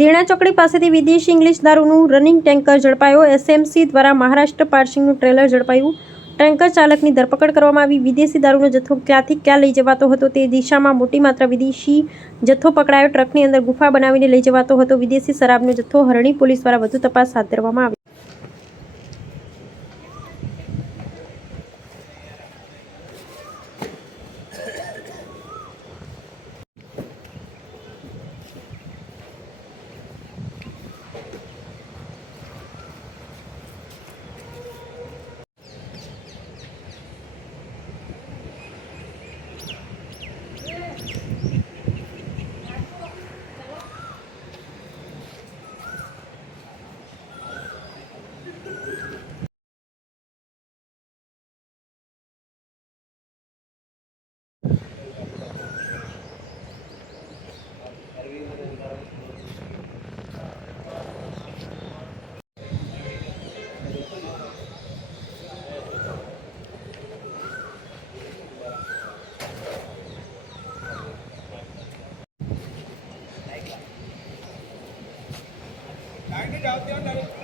દેણા ચોકડી પાસેથી વિદેશી ઇંગ્લિશ દારૂનું રનિંગ ટેન્કર ઝડપાયો। એસએમસી દ્વારા મહારાષ્ટ્ર પાર્સિંગનું ટ્રેલર ઝડપાયું। ટેન્કર ચાલકની ધરપકડ કરવામાં આવી। વિદેશી દારૂનો જથ્થો ક્યાંથી ક્યાં લઈ જવાતો હતો તે દિશામાં મોટી માત્રા વિદેશી જથ્થો પકડાયો। ટ્રકની અંદર ગુફા બનાવીને લઈ જવાતો હતો વિદેશી શરાબનો જથ્થો। હરણી પોલીસ દ્વારા વધુ તપાસ હાથ ધરવામાં આવી। लाइन में जाओ